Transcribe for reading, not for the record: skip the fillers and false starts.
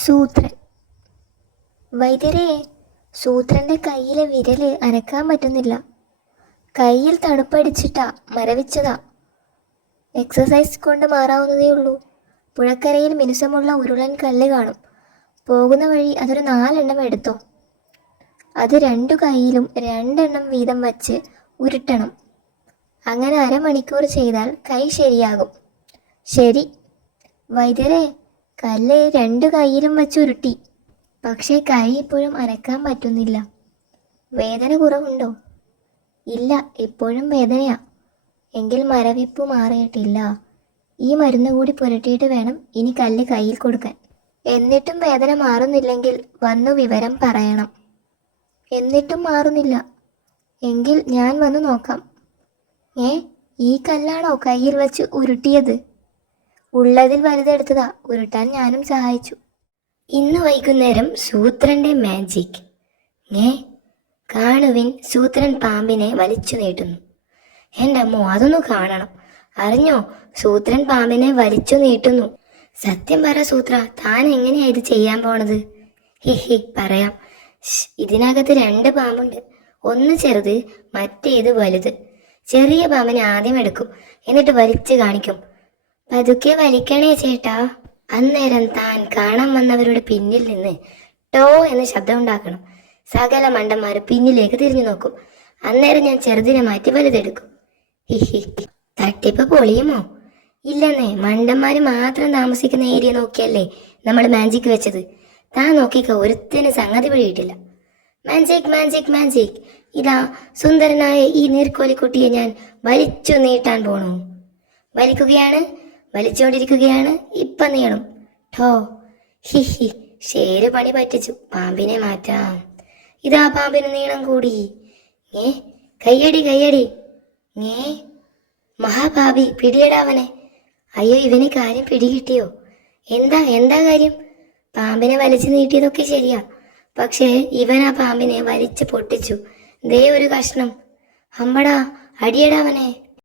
സൂത്രൻ. വൈദ്യരെ, സൂത്രന്റെ കയ്യിലെ വിരല് അനക്കാൻ പറ്റുന്നില്ല. കയ്യിൽ തണുപ്പടിച്ചിട്ടാ, മരവിച്ചതാ. എക്സസൈസ് കൊണ്ട് മാറാവുന്നതേ ഉള്ളൂ. പുഴക്കരയിൽ മിനുസമുള്ള ഉരുളൻ കല്ല് കാണും. പോകുന്ന വഴി അതൊരു 4 എടുത്തോ. അത് 2 കൈയിലും 2 വീതം വച്ച് ഉരുട്ടണം. അങ്ങനെ അരമണിക്കൂർ ചെയ്താൽ കൈ ശരിയാകും. ശരി. വൈദ്യരെ, കല്ല് 2 കൈയിലും വച്ച് ഉരുട്ടി. പക്ഷേ കൈ ഇപ്പോഴും അനക്കാൻ പറ്റുന്നില്ല. വേദന കുറവുണ്ടോ? ഇല്ല, ഇപ്പോഴും വേദനയാ. എങ്കിൽ മരവിപ്പ് മാറിയിട്ടില്ല. ഈ മരുന്ന് കൂടി പുരട്ടിയിട്ട് വേണം ഇനി കല്ല് കയ്യിൽ കൊടുക്കാൻ. എന്നിട്ടും വേദന മാറുന്നില്ലെങ്കിൽ വന്നു വിവരം പറയണം. എന്നിട്ടും മാറുന്നില്ല എങ്കിൽ ഞാൻ വന്നു നോക്കാം. ഈ കല്ലാണോ കയ്യിൽ വച്ച് ഉരുട്ടിയത്? ഉള്ളതിൽ വലുതെടുത്തതാ. ഉരുട്ടാൻ ഞാനും സഹായിച്ചു. ഇന്ന് വൈകുന്നേരം സൂത്രന്റെ മാജിക്. കാണുവിൻ, സൂത്രൻ പാമ്പിനെ വലിച്ചു നീട്ടുന്നു. എൻ്റെ അമ്മോ, അതൊന്നു കാണണം. അറിഞ്ഞോ, സൂത്രൻ പാമ്പിനെ വലിച്ചു നീട്ടുന്നു. സത്യം പറ സൂത്ര, താൻ എങ്ങനെയാ ഇത് ചെയ്യാൻ പോണത്? പറയാം. ഇതിനകത്ത് 2 പാമ്പുണ്ട്. ഒന്ന് ചെറുത്, മറ്റേത് വലുത്. ചെറിയ പാമ്പിനെ ആദ്യം എടുക്കും, എന്നിട്ട് വലിച്ചു കാണിക്കും. പതുക്കെ വലിക്കണേ ചേട്ടാ. അന്നേരം താൻ കാണാൻ വന്നവരുടെ പിന്നിൽ നിന്ന് ടോ എന്ന ശബ്ദം ഉണ്ടാക്കണം. സകല മണ്ടന്മാര് പിന്നിലേക്ക് തിരിഞ്ഞു നോക്കും. അന്നേരം ഞാൻ ചെറുതിനെ മാറ്റി വലുതെടുക്കും. തട്ടിപ്പ് പൊളിയുമോ? ഇല്ലെന്നേ, മണ്ടന്മാര് മാത്രം താമസിക്കുന്ന ഏരിയ നോക്കിയല്ലേ നമ്മൾ മാജിക് വെച്ചത്. താൻ നോക്കിക്ക, ഒരുത്തിന് സംഗതി പിടിയിട്ടില്ല. Magic magic magic. ഇതാ സുന്ദരനായ ഈ നീർക്കോലിക്കുട്ടിയെ ഞാൻ വലിച്ചു നീട്ടാൻ പോണു. വലിക്കുകയാണ്, വലിച്ചുകൊണ്ടിരിക്കുകയാണ്. ഇപ്പൊ നീളും. ഠോ. ഷേര് പണി പറ്റിച്ചു. പാമ്പിനെ മാറ്റാം. ഇതാ പാമ്പിന് നീളം കൂടി. കയ്യടി കയ്യടി. മഹാഭാവി, പിടിയടാവനെ. അയ്യോ, ഇവന് കാര്യം പിടികിട്ടിയോ? എന്താ കാര്യം? പാമ്പിനെ വലിച്ചു നീട്ടിയതൊക്കെ ശരിയാ, പക്ഷേ ഇവൻ ആ പാമ്പിനെ വലിച്ചു പൊട്ടിച്ചു. ദേ ഒരു കഷ്ണം. അമ്പടാ, അടിയടാവനെ.